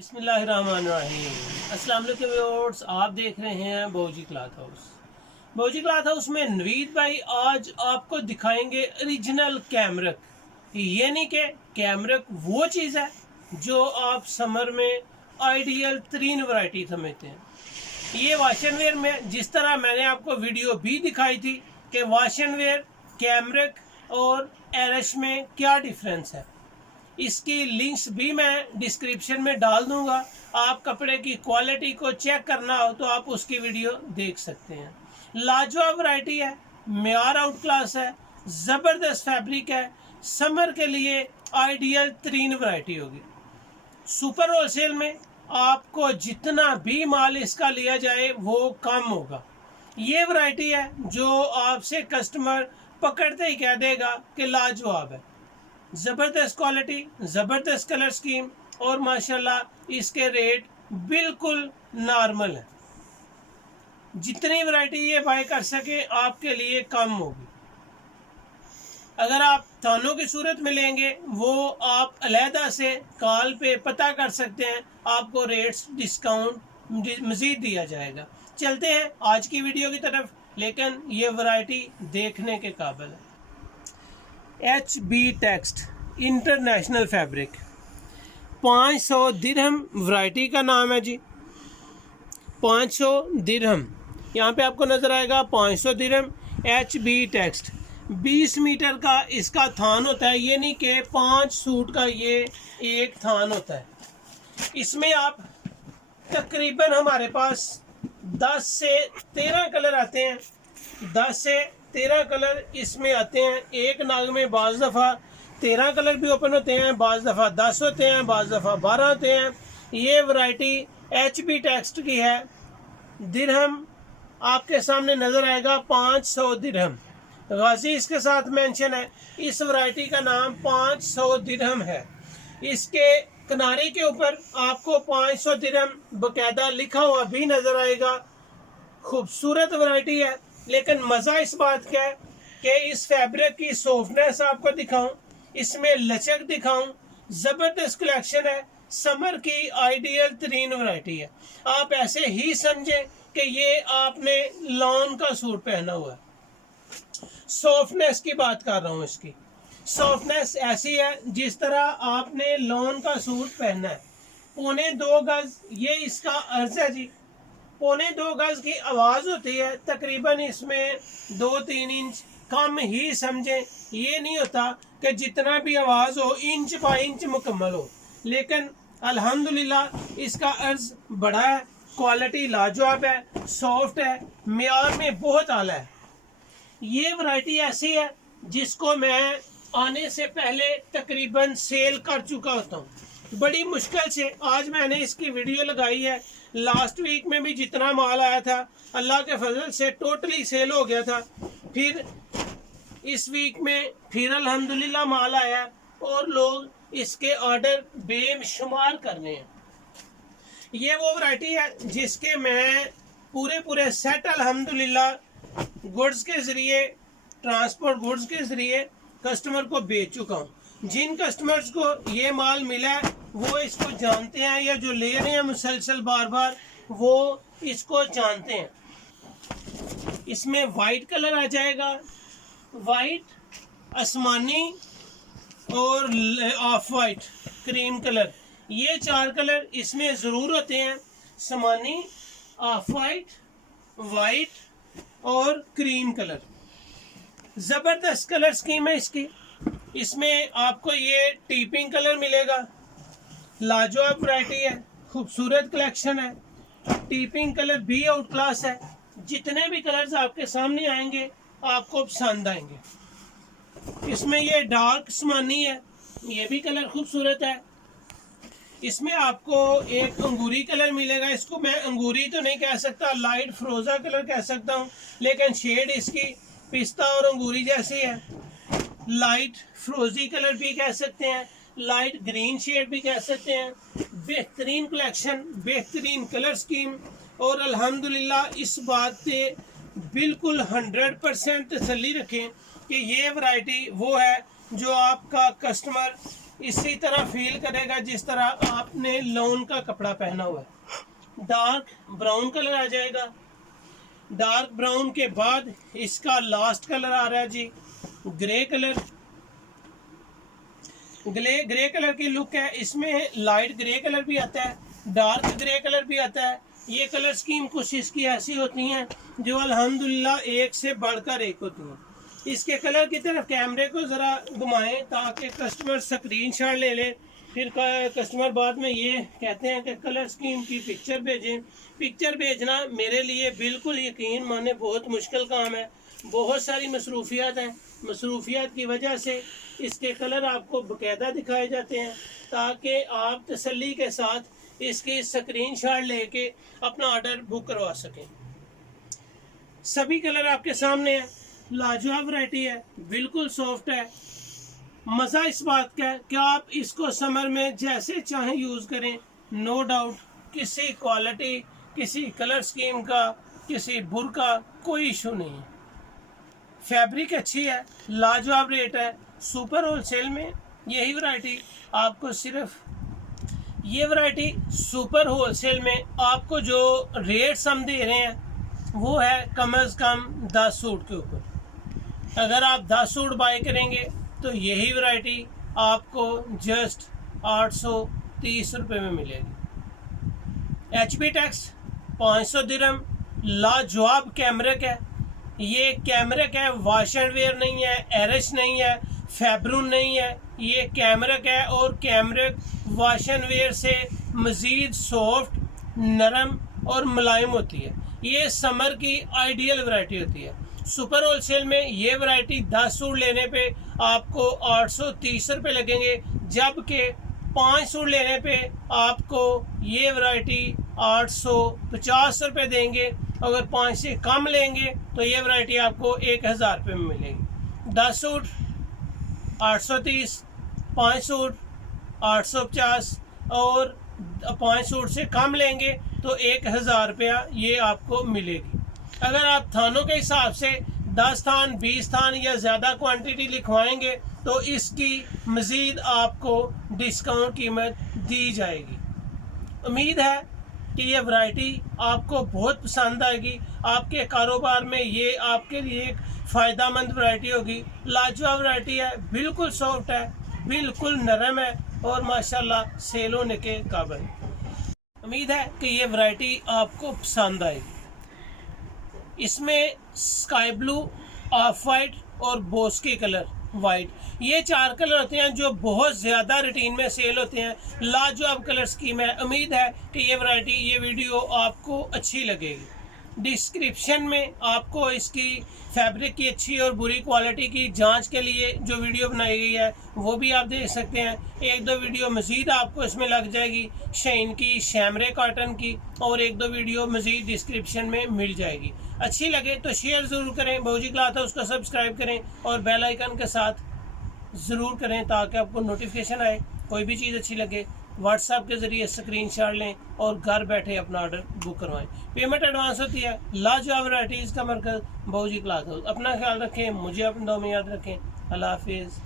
बिस्मिल्लाहिर्रहमानिर्रहीम। अस्सलाम वालेकुम व्यूअर्स, आप देख रहे हैं बौजी क्लॉथ हाउस। बौजी क्लॉथ हाउस में नवीद भाई आज आपको दिखाएंगे ओरिजिनल कैमरक। यानी कि कैमरक वो चीज़ है जो आप समर में आइडियल तरीन वैरायटी समझते हैं। ये वाशनवेयर में जिस तरह मैंने आपको वीडियो भी दिखाई थी कि वाशनवेयर, कैमरक और एरश में क्या डिफरेंस है, इसकी लिंक्स भी मैं डिस्क्रिप्शन में डाल दूंगा। आप कपड़े की क्वालिटी को चेक करना हो तो आप उसकी वीडियो देख सकते हैं। लाजवाब वैरायटी है, मेयार आउट क्लास है, ज़बरदस्त फैब्रिक है, समर के लिए आइडियल तरीन वैरायटी होगी। सुपर होलसेल में आपको जितना भी माल इसका लिया जाए वो कम होगा। ये वैरायटी है जो आपसे कस्टमर पकड़ते ही कह देगा कि लाजवाब है। ज़बरदस्त क्वालिटी, ज़बरदस्त कलर स्कीम और माशाल्लाह इसके रेट बिल्कुल नॉर्मल है। जितनी वैरायटी ये बाय कर सके आपके लिए कम होगी। अगर आप थानों की सूरत में लेंगे वो आप अलहदा से कॉल पे पता कर सकते हैं, आपको रेट्स डिस्काउंट मज़ीद दिया जाएगा। चलते हैं आज की वीडियो की तरफ, लेकिन ये वैरायटी देखने के काबिल है। HB टेक्स्ट इंटरनेशनल फैब्रिक, 500 दिरहम वैरायटी का नाम है जी। 500 दिरहम यहाँ पे आपको नज़र आएगा, 500 दिरहम। HB टेक्स्ट 20 मीटर का इसका थान होता है, ये नहीं कि 5 सूट का ये एक थान होता है। इसमें आप तकरीबन हमारे पास 10 से 13 कलर आते हैं। 10 से 13 कलर इसमें आते हैं एक नाग में। बाज़ दफ़ा 13 कलर भी ओपन होते हैं, बाज़ दफ़ा 10 होते हैं, बाज़ दफ़ा 12 होते हैं। ये वैरायटी HB टेक्स्ट की है। दिरहम आपके सामने नज़र आएगा, 500 दिरहम। गाजी इसके साथ मेंशन है। इस वैरायटी का नाम 500 दिरहम है। इसके किनारे के ऊपर आपको 500 दिरहम बकायदा लिखा हुआ भी नज़र आएगा। खूबसूरत वैरायटी है, लेकिन मज़ा इस बात का है कि इस फैब्रिक की सॉफ्टनेस आपको दिखाऊं, इसमें लचक दिखाऊं। ज़बरदस्त कलेक्शन है, समर की आइडियल तरीन वैरायटी है। आप ऐसे ही समझें कि ये आपने लॉन का सूट पहना हुआ है। सॉफ्टनेस की बात कर रहा हूँ, इसकी सॉफ्टनेस ऐसी है जिस तरह आपने लॉन का सूट पहना है। 1.25 गज ये इसका अर्ज है जी। 1.25 गज की आवाज़ होती है, तकरीबन इसमें 2-3 इंच कम ही समझें। ये नहीं होता कि जितना भी आवाज़ हो इंच बाई इंच मुकम्मल हो, लेकिन अल्हम्दुलिल्लाह इसका अर्ज बड़ा है, क्वालिटी लाजवाब है, सॉफ्ट है, मेयार में बहुत आला है। ये वैरायटी ऐसी है जिसको मैं आने से पहले तकरीबन सेल कर चुका होता हूँ। बड़ी मुश्किल से आज मैंने इसकी वीडियो लगाई है। लास्ट वीक में भी जितना माल आया था अल्लाह के फजल से टोटली सेल हो गया था। फिर इस वीक में फिर अल्हम्दुलिल्लाह माल आया और लोग इसके ऑर्डर बेशुमार कर रहे हैं। ये वो वैरायटी है जिसके मैं पूरे सेट अल्हम्दुलिल्लाह गुड्स के ज़रिए, ट्रांसपोर्ट गुड्स के ज़रिए कस्टमर को बेच चुका हूँ। जिन कस्टमर्स को ये माल मिला है वो इसको जानते हैं, या जो ले रहे हैं मुसलसल बार बार वो इसको जानते हैं। इसमें वाइट कलर आ जाएगा, वाइट, आसमानी और ऑफ वाइट, क्रीम कलर। ये 4 कलर इसमें ज़रूर होते हैं, आसमानी, ऑफ वाइट, वाइट और क्रीम कलर। ज़बरदस्त कलर स्कीम है इसकी। इसमें आपको ये टीपिंग कलर मिलेगा। लाजवाब वैरायटी है, खूबसूरत कलेक्शन है, टीपिंग कलर भी आउट क्लास है। जितने भी कलर्स आपके सामने आएंगे आपको पसंद आएंगे। इसमें ये डार्क आसमानी है, ये भी कलर खूबसूरत है। इसमें आपको एक अंगूरी कलर मिलेगा। इसको मैं अंगूरी तो नहीं कह सकता, लाइट फ्रोज़ा कलर कह सकता हूँ, लेकिन शेड इसकी पिस्ता और अंगूरी जैसी है। लाइट फ्रोजी कलर भी कह सकते हैं, लाइट ग्रीन शेड भी कह सकते हैं। बेहतरीन कलेक्शन, बेहतरीन कलर स्कीम, और अल्हम्दुलिल्लाह इस बात पे बिल्कुल 100% तसल्ली रखें कि ये वैरायटी वो है जो आपका कस्टमर इसी तरह फील करेगा जिस तरह आपने लॉन का कपड़ा पहना हुआ है। डार्क ब्राउन कलर आ जाएगा। डार्क ब्राउन के बाद इसका लास्ट कलर आ रहा है जी ग्रे कलर। ग्रे कलर की लुक है। इसमें लाइट ग्रे कलर भी आता है, डार्क ग्रे कलर भी आता है। ये कलर स्कीम कुछ इसकी ऐसी होती हैं जो अल्हम्दुलिल्लाह एक से बढ़कर एक होती हैं। इसके कलर की तरफ कैमरे को ज़रा घुमाएं ताकि कस्टमर स्क्रीनशॉट ले ले। फिर कस्टमर बाद में ये कहते हैं कि कलर स्कीम की पिक्चर भेजें। पिक्चर भेजना मेरे लिए बिल्कुल यकीन माने बहुत मुश्किल काम है। बहुत सारी मसरूफियात हैं। मसरूफियात की वजह से इसके कलर आपको बाकायदा दिखाए जाते हैं ताकि आप तसल्ली के साथ इसकी स्क्रीनशॉट लेके अपना ऑर्डर बुक करवा सकें। सभी कलर आपके सामने हैं। लाजवाब वैरायटी है, बिल्कुल सॉफ्ट है। मज़ा इस बात का है कि आप इसको समर में जैसे चाहें यूज़ करें। नो डाउट किसी क्वालिटी, किसी कलर स्कीम का, किसी बुर का कोई इशू नहीं है। फैब्रिक अच्छी है, लाजवाब रेट है। सुपर होलसेल में यही वैरायटी आपको सिर्फ ये वैरायटी सुपर होलसेल में आपको जो रेट्स हम दे रहे हैं वो है कम से कम 10 सूट के ऊपर। अगर आप 10 सूट बाय करेंगे तो यही वैरायटी आपको जस्ट 830 रुपये में मिलेगी। HP टैक्स 500 दिरहम। लाजवाब कैमरिक है। ये कैमरिक है, वॉश एंड वेयर नहीं है, एरिश नहीं है, फैब्रून नहीं है। ये कैमरिक है और कैमरिक वॉश एंड वेयर से मज़ीद सॉफ्ट, नरम और मुलायम होती है। ये समर की आइडियल वैरायटी होती है। सुपर होलसेल में ये वैरायटी 10 सूट लेने पे आपको 830 रुपये लगेंगे, जबकि 5 सूट लेने पे आपको ये वैरायटी 850 रुपये देंगे। अगर 5 से कम लेंगे तो ये वैरायटी आपको 1000 रुपये में मिलेगी। 10 सूट 830, 5 सूट 850 और 5 सूट से कम लेंगे तो 1000 रुपया ये आपको मिलेगी। अगर आप थानों के हिसाब से 10 थान, 20 थान या ज़्यादा क्वांटिटी लिखवाएंगे तो इसकी मज़ीद आपको डिस्काउंट कीमत दी जाएगी। उम्मीद है कि ये वैरायटी आपको बहुत पसंद आएगी। आपके कारोबार में ये आपके लिए एक फ़ायदेमंद वैरायटी होगी। लाजवाब वैरायटी है, बिल्कुल सॉफ्ट है, बिल्कुल नरम है और माशाल्लाह सेल होने के काबिल। उम्मीद है कि ये वैरायटी आपको पसंद आएगी। इसमें स्काई ब्लू, ऑफ वाइट और बोस्की कलर वाइट, ये 4 कलर होते हैं जो बहुत ज़्यादा रूटीन में सेल होते हैं। लाजवाब कलर स्कीम है। उम्मीद है कि ये वैरायटी, ये वीडियो आपको अच्छी लगेगी। डिस्क्रिप्शन में आपको इसकी फैब्रिक की अच्छी और बुरी क्वालिटी की जांच के लिए जो वीडियो बनाई गई है वो भी आप देख सकते हैं। 1-2 वीडियो मज़ीद आपको इसमें लग जाएगी शेन की, शैमरे कॉटन की, और 1-2 वीडियो मज़ीद डिस्क्रिप्शन में मिल जाएगी। अच्छी लगे तो शेयर ज़रूर करें। बाऊजी क्लॉथ हाउस उसको सब्सक्राइब करें और बेल आइकन के साथ ज़रूर करें ताकि आपको नोटिफिकेशन आए। कोई भी चीज़ अच्छी लगे व्हाट्सएप के ज़रिए स्क्रीनशॉट लें और घर बैठे अपना ऑर्डर बुक करवाएं। पेमेंट एडवांस होती है। लाजवाब वैराइटीज़ का मरकज़ बाऊजी क्लॉथ हाउस। अपना ख्याल रखें, मुझे अपने दुआ में याद रखें। अल्लाह हाफिज़।